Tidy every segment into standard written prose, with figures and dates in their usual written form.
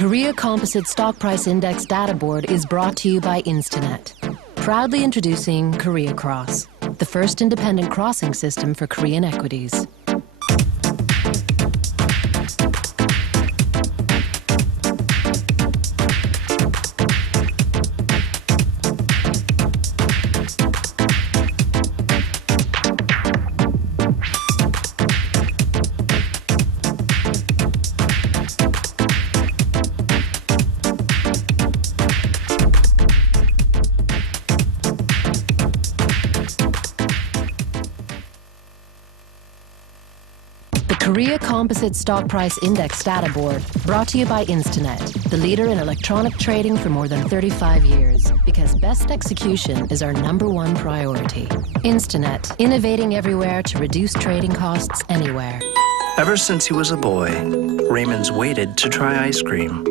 Korea Composite Stock Price Index Data Board is brought to you by Instinet. Proudly introducing Korea Cross, the first independent crossing system for Korean equities. Korea Composite Stock Price Index Data Board, brought to you by Instinet, the leader in electronic trading for more than 35 years, because best execution is our #1 priority. Instinet, innovating everywhere to reduce trading costs anywhere. Ever since he was a boy, Raymond's waited to try ice cream.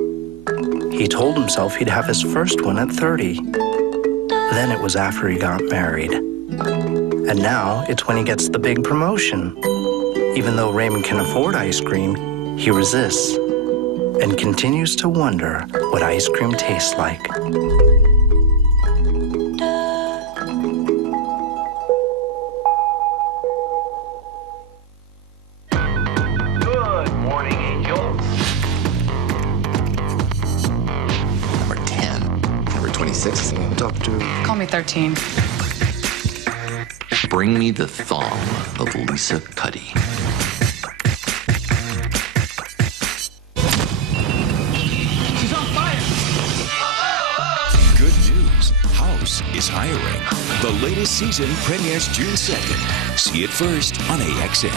He told himself he'd have his first one at 30. Then it was after he got married. And now it's when he gets the big promotion. Even though Raymond can afford ice cream, he resists and continues to wonder what ice cream tastes like. Good morning, angels. Number 10. Number 26. Doctor. Call me 13. Bring me the thong of Lisa Cuddy. She's on fire. Good news. House is hiring. The latest season premieres June 2nd. See it first on AXN.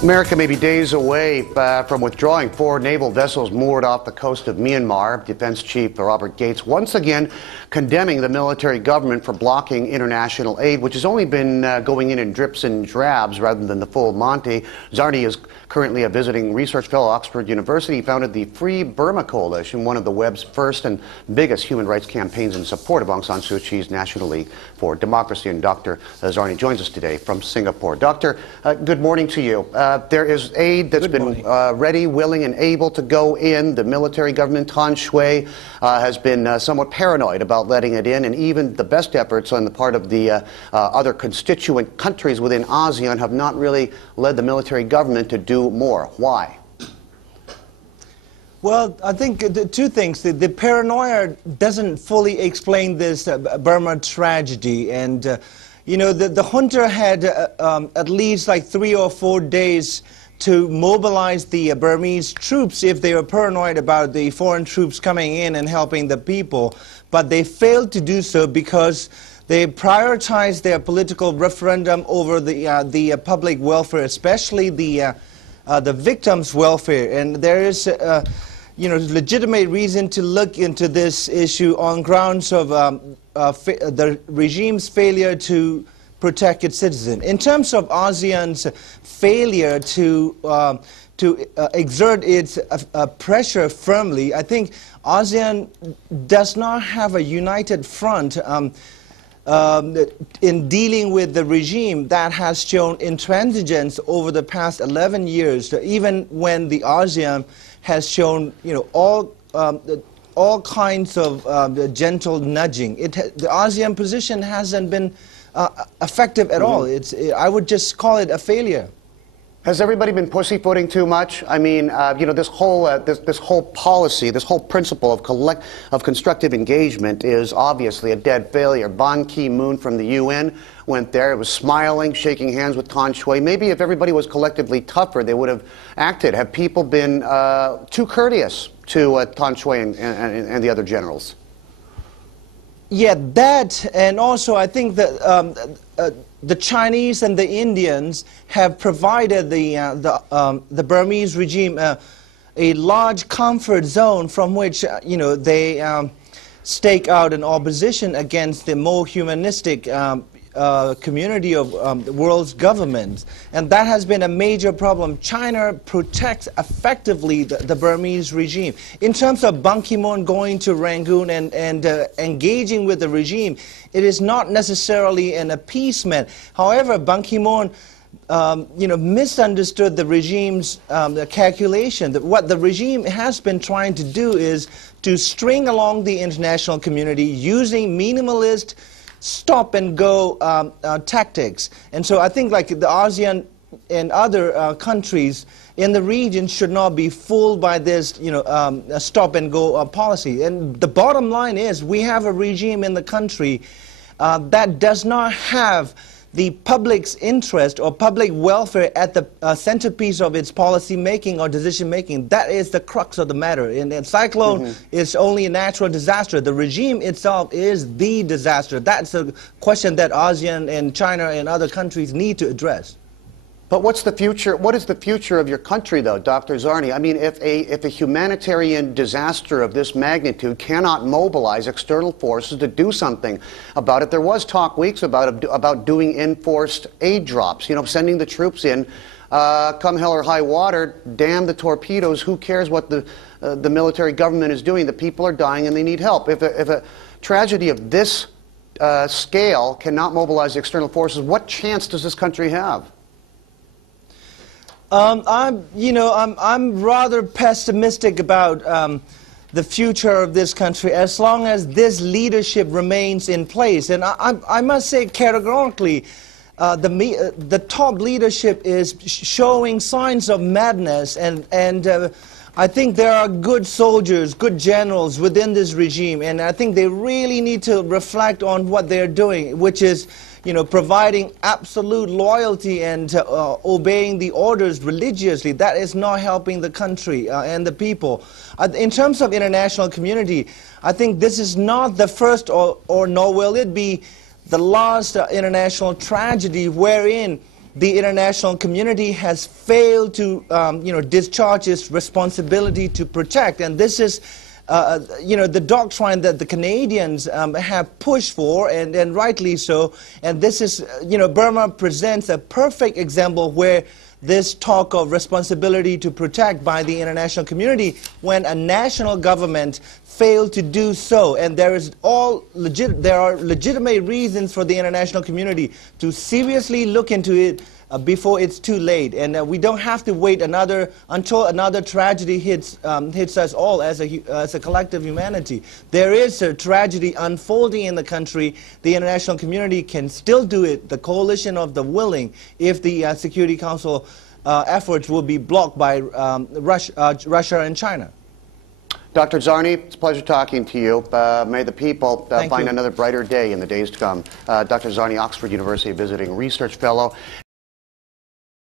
America may be days away from withdrawing 4 naval vessels moored off the coast of Myanmar. Defense Chief Robert Gates once again condemning the military government for blocking international aid, which has only been going in drips and drabs rather than the full Monty. Zarni is currently a visiting research fellow at Oxford University. He founded the Free Burma Coalition, one of the web's first and biggest human rights campaigns in support of Aung San Suu Kyi's National League for Democracy. And Dr. Zarni joins us today from Singapore. Doctor, good morning to you. There is aid that's been ready, willing, and able to go in. The military government, Tan Shui, has been somewhat paranoid about letting it in, and even the best efforts on the part of the other constituent countries within ASEAN have not really led the military government to do more. Why? Well, I think the 2 things. The paranoia doesn't fully explain this Burma tragedy, and you know, the junta had at least like 3 or 4 days to mobilize the Burmese troops if they were paranoid about the foreign troops coming in and helping the people. But they failed to do so because they prioritized their political referendum over the public welfare, especially the victims' welfare. And there is you know, legitimate reason to look into this issue on grounds of the regime's failure to protect its citizens. In terms of ASEAN's failure to exert its pressure firmly, I think ASEAN does not have a united front in dealing with the regime that has shown intransigence over the past 11 years, even when the ASEAN has shown, you know, all kinds of gentle nudging. The ASEAN position hasn't been effective at all. I would just call it a failure. Has everybody been pussyfooting too much? I mean, you know, this whole policy, this whole principle of constructive engagement is obviously a dead failure. Ban Ki-moon from the UN went there. It was smiling, shaking hands with Tan Shui. Maybe if everybody was collectively tougher, they would have acted. Have people been too courteous to Tan Shui and the other generals? Yeah, that, and also I think that the Chinese and the Indians have provided the Burmese regime a large comfort zone from which they stake out an opposition against the more humanistic community of the world's governments, and that has been a major problem. China protects effectively the Burmese regime. In terms of Ban Ki-moon going to Rangoon and engaging with the regime, it is not necessarily an appeasement. However, Ban Ki-moon misunderstood the regime's calculation. What the regime has been trying to do is to string along the international community using minimalist stop-and-go tactics. And so I think like the ASEAN and other countries in the region should not be fooled by this stop-and-go policy. And the bottom line is we have a regime in the country that does not have the public's interest or public welfare at the centerpiece of its policy making or decision making. That is the crux of the matter. And a cyclone is only a natural disaster. The regime itself is the disaster. That's a question that ASEAN and China and other countries need to address. But what's the future? What is the future of your country, though, Dr. Zarni? I mean, if a humanitarian disaster of this magnitude cannot mobilize external forces to do something about it, there was talk weeks about doing enforced aid drops. Sending the troops in, come hell or high water, damn the torpedoes. Who cares what the military government is doing? The people are dying and they need help. If a tragedy of this scale cannot mobilize external forces, what chance does this country have? I'm rather pessimistic about the future of this country as long as this leadership remains in place. And I must say categorically, the top leadership is showing signs of madness, and I think there are good soldiers, good generals within this regime, and I think they really need to reflect on what they're doing, which is providing absolute loyalty and obeying the orders religiously. That is not helping the country and the people. In terms of international community, I think this is not the first or nor will it be the last international tragedy wherein the international community has failed to discharge its responsibility to protect. And this is the doctrine that the Canadians have pushed for, and rightly so. And this is, Burma presents a perfect example where this talk of responsibility to protect by the international community, when a national government failed to do so. And there are legitimate reasons for the international community to seriously look into it before it's too late, and we don't have to wait until another tragedy hits us all as a collective humanity. There is a tragedy unfolding in the country. The international community can still do it. The coalition of the willing, if the Security Council efforts will be blocked by Russia and China. Dr. Zarni, it's a pleasure talking to you. May the people find another brighter day in the days to come. Dr. Zarni, Oxford University visiting research fellow.